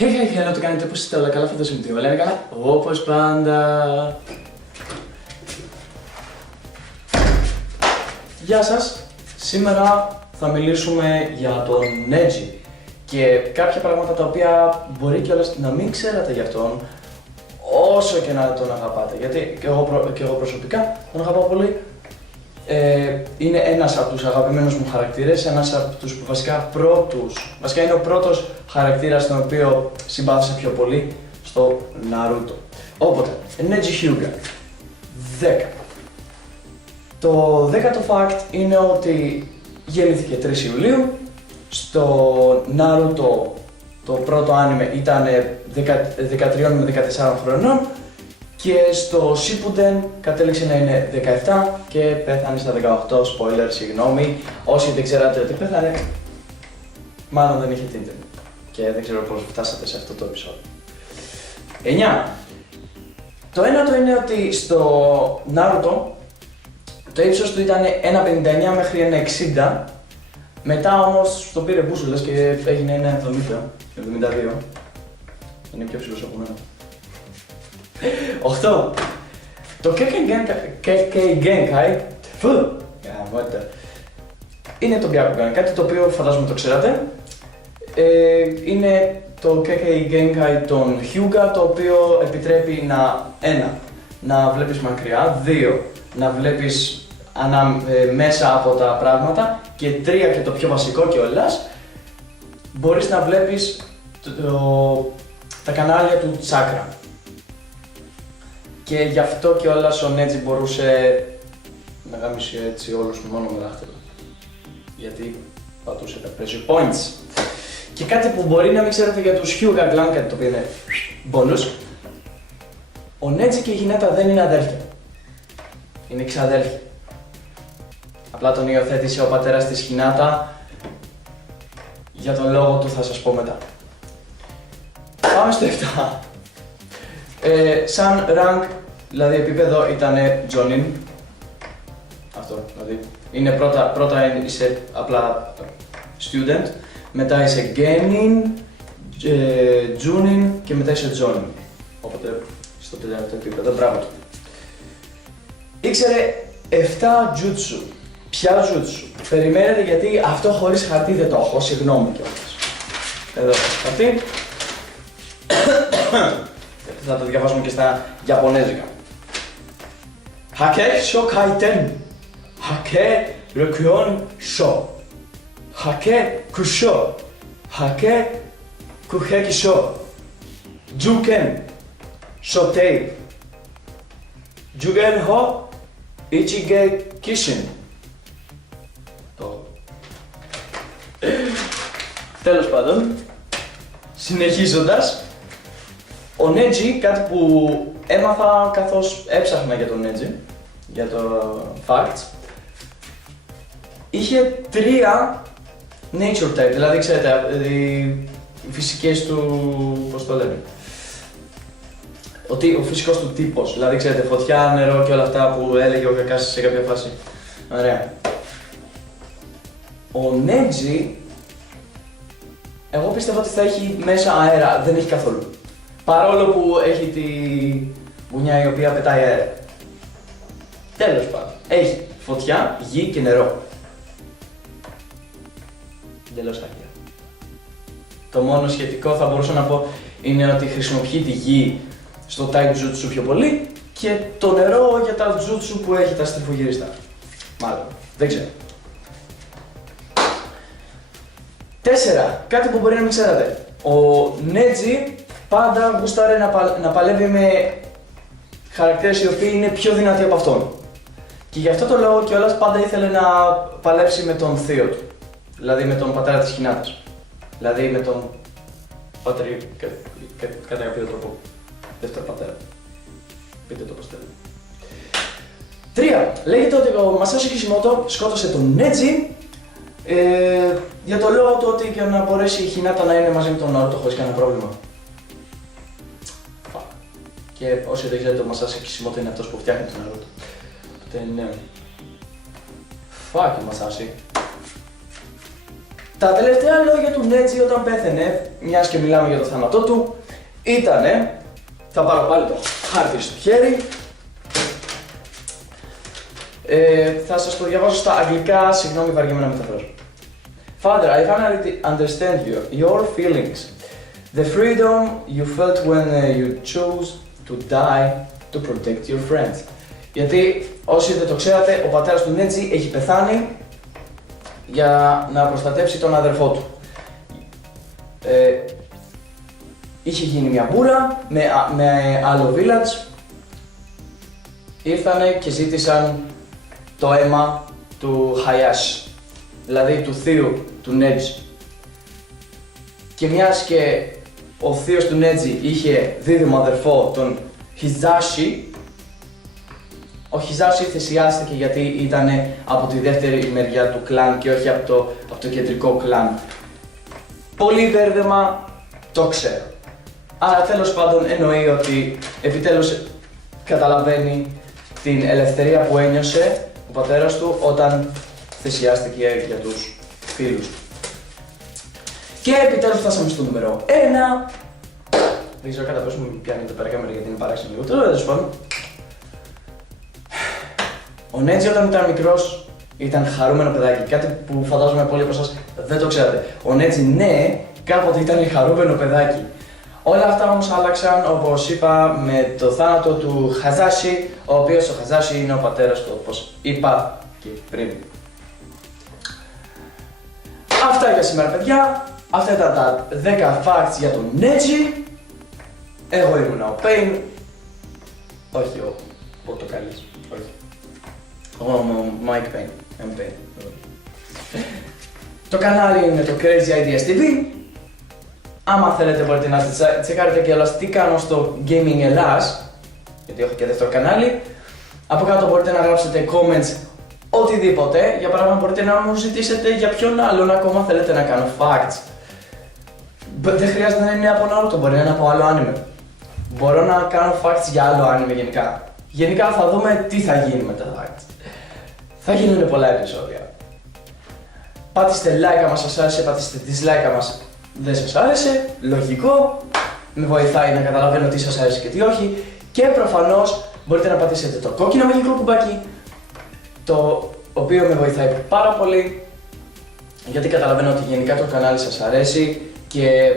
Hello, τι κάνετε, πώς είστε, όλα καλά, φέτος είμαι όλα καλά, όπως πάντα. Γεια σας, σήμερα θα μιλήσουμε για τον Neji και κάποια πράγματα τα οποία μπορεί κιόλας να μην ξέρατε για αυτόν, όσο και να τον αγαπάτε, γιατί και εγώ προσωπικά τον αγαπάω πολύ. Είναι ένας από τους αγαπημένους μου χαρακτήρες, ένας από τους βασικά είναι ο πρώτος χαρακτήρας τον οποίο συμπάθησα πιο πολύ στο Naruto. Οπότε, Neji Hyuga, 10. Το 10ο fact είναι ότι γεννήθηκε 3 Ιουλίου, στο Naruto το πρώτο άνιμε ήταν 13 με 14 χρονών και στο Shippuden κατέληξε να είναι 17 και πέθανε στα 18, spoiler, συγγνώμη. Όσοι δεν ξέρατε ότι πέθανε, μάλλον δεν είχετε ίντερνετ και δεν ξέρω πώς φτάσατε σε αυτό το επεισόδιο. 9. Το ένατο είναι ότι στο Naruto το ύψος του ήταν 1,59 μέχρι 1,60. Μετά όμως το πήρε μπούσουλες και έγινε 1,70, 72. Είναι πιο ψηλός από μένα. 8. Το Kekkei Genkai είναι το Byakugan, κάτι το οποίο φαντάζομαι το ξέρατε. Είναι το Kekkei Genkai των Hyuga, το οποίο επιτρέπει να βλέπεις μακριά, 2. Να βλέπεις μέσα από τα πράγματα και 3, και το πιο βασικό κιόλας, μπορείς να βλέπεις τα κανάλια του Chakra. Και γι' αυτό κιόλας ο Neji μπορούσε να γάμισει έτσι όλους μόνο με δάχτυλα. Γιατί πατούσε τα pressure points. Και κάτι που μπορεί να μην ξέρετε για τους Hyuga Clan, κάτι το οποίο είναι bonus. Ο Neji και η Hinata δεν είναι αδέρφια. Είναι ξαδέρφια. Απλά τον υιοθέτησε ο πατέρας της Hinata. Για τον λόγο του θα σας πω μετά. Πάμε στο 7. Σαν rank, δηλαδή επίπεδο, ήταν Jonin. Αυτό, δηλαδή. Είναι πρώτα είσαι απλά student, μετά είσαι Genin, Junin και μετά είσαι Jonin. Οπότε στο τελευταίο επίπεδο, μπράβο του. Ήξερε 7 jutsu. Ποια jutsu? Περιμένετε, γιατί αυτό χωρίς χαρτί δεν το έχω, συγγνώμη κιόλας. Εδώ χαρτί. Θα το διαβάσουμε και στα Ιαπωνέζικα. Hake Shokaiten, Hake Rokyon Sho, Hake Kusho, Hake Kuheki Sho, Juken Shotei, Jugen Ho Ichige Kishin. Τέλος πάντων, συνεχίζοντας, ο Neji, κάτι που έμαθα καθώς έψαχνα για τον Neji, για το facts, είχε 3 nature type, δηλαδή ξέρετε, οι φυσικές του, πώς το λένε, ο φυσικός του τύπος, δηλαδή ξέρετε, φωτιά, νερό και όλα αυτά που έλεγε ο Κακάς σε κάποια φάση. Ωραία. Ο Neji, εγώ πιστεύω ότι θα έχει μέσα αέρα, δεν έχει καθόλου. Παρόλο που έχει τη μπουνιά η οποία πετάει αέρα. Τέλος πάντων, έχει φωτιά, γη και νερό. Εντελώς άκυρα. Το μόνο σχετικό θα μπορούσα να πω είναι ότι χρησιμοποιεί τη γη στο type jutsu πιο πολύ και το νερό για τα jutsu που έχει τα στριφογυριστά. Μάλλον, δεν ξέρω. 4. Κάτι που μπορεί να μην ξέρατε. Ο Neji πάντα γουστάρε να παλεύει με χαρακτήρες οι οποίοι είναι πιο δυνατοί από αυτόν. Και γι' αυτό το λόγο κιόλας πάντα ήθελε να παλέψει με τον θείο του. Δηλαδή με τον πατέρα της Hinata. Δηλαδή με τον πατρί, κατά κάποιο τρόπο, δεύτερο πατέρα. Πείτε το πώς θέλετε. 3. Λέγεται ότι ο Masashi Kishimoto σκότωσε τον Neji για το λόγο του ότι για να μπορέσει η Hinata να είναι μαζί με τον Naruto χωρίς κανένα πρόβλημα. Και όσοι δεν ξέρετε, ο Masashi Kishimoto είναι αυτός που φτιάχνει τον Naruto. Οπότε ναι. Fuck, Masashi. Τα τελευταία λόγια του Νέτζι όταν πέθαινε, μιας και μιλάμε για το θάνατό του, ήτανε, θα πάρω πάλι το χάρτη στο χέρι, θα σας το διαβάσω στα αγγλικά, συγγνώμη βαριέμαι να μεταφράσω. Father, I finally understand your feelings. The freedom you felt when you chose to die to protect your friends. Γιατί όσοι δεν το ξέρατε, ο πατέρας του Νέτζι έχει πεθάνει για να προστατεύσει τον αδερφό του. Είχε γίνει μια μπούρα με άλλο village, ήρθανε και ζήτησαν το αίμα του Hayashi, δηλαδή του θείου του Νέτζι. Και μιας και ο θείος του Νέτζι είχε δίδυμο αδερφό τον Hizashi, ο Hizashi θυσιάστηκε γιατί ήταν από τη δεύτερη μεριά του κλάν και όχι από το κεντρικό κλάν. Πολύ μπέρδεμα, το ξέρω. Αλλά τέλος πάντων εννοεί ότι επιτέλους καταλαβαίνει την ελευθερία που ένιωσε ο πατέρας του όταν θυσιάστηκε για τους φίλους του. Και επιτέλους φτάσαμε στο νούμερο 1. Δεν ξέρω κατά πόσο μου πιάνει το πέρα γιατί είναι παράξενο λίγο. Τέλος πάντων. Ο Νέτζι όταν ήταν μικρός ήταν χαρούμενο παιδάκι, κάτι που φαντάζομαι πολλοί από εσάς δεν το ξέρατε. Ο Νέτζι ναι, κάποτε ήταν χαρούμενο παιδάκι. Όλα αυτά όμως άλλαξαν, όπως είπα, με το θάνατο του Hayashi, ο οποίος ο Hayashi είναι ο πατέρας του, όπως είπα και πριν. Αυτά για σήμερα, παιδιά. Αυτά ήταν τα 10 facts για τον Νέτζι. Εγώ ήμουν ο Pain, όχι ο Πορτοκαλής, όχι. Ο Mike Pain, M. Pain. Το κανάλι είναι το Crazy Ideas TV. Άμα θέλετε μπορείτε να τσεκάρετε και όλας τι κάνω στο Gaming Ελλάς, γιατί έχω και δεύτερο κανάλι. Από κάτω μπορείτε να γράψετε comments οτιδήποτε. Για παράδειγμα μπορείτε να μου ζητήσετε για ποιον άλλον ακόμα θέλετε να κάνω facts. Δεν χρειάζεται να είναι από Naruto, μπορεί να είναι από άλλο anime. Μπορώ να κάνω facts για άλλο anime γενικά. Γενικά θα δούμε τι θα γίνει με τα facts. Θα γίνουν πολλά επεισόδια. Πάτηστε like άμα σας άρεσε, πάτηστε dislike άμα δεν σας άρεσε. Λογικό. Με βοηθάει να καταλαβαίνω τι σας άρεσε και τι όχι. Και προφανώς μπορείτε να πατήσετε το κόκκινο μαγικό κουμπάκι, το οποίο με βοηθάει πάρα πολύ, γιατί καταλαβαίνω ότι γενικά το κανάλι σας αρέσει και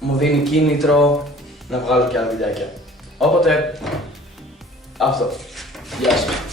μου δίνει κίνητρο να βγάλω και άλλα βιντεάκια. Οπότε, αυτό. Γεια σας.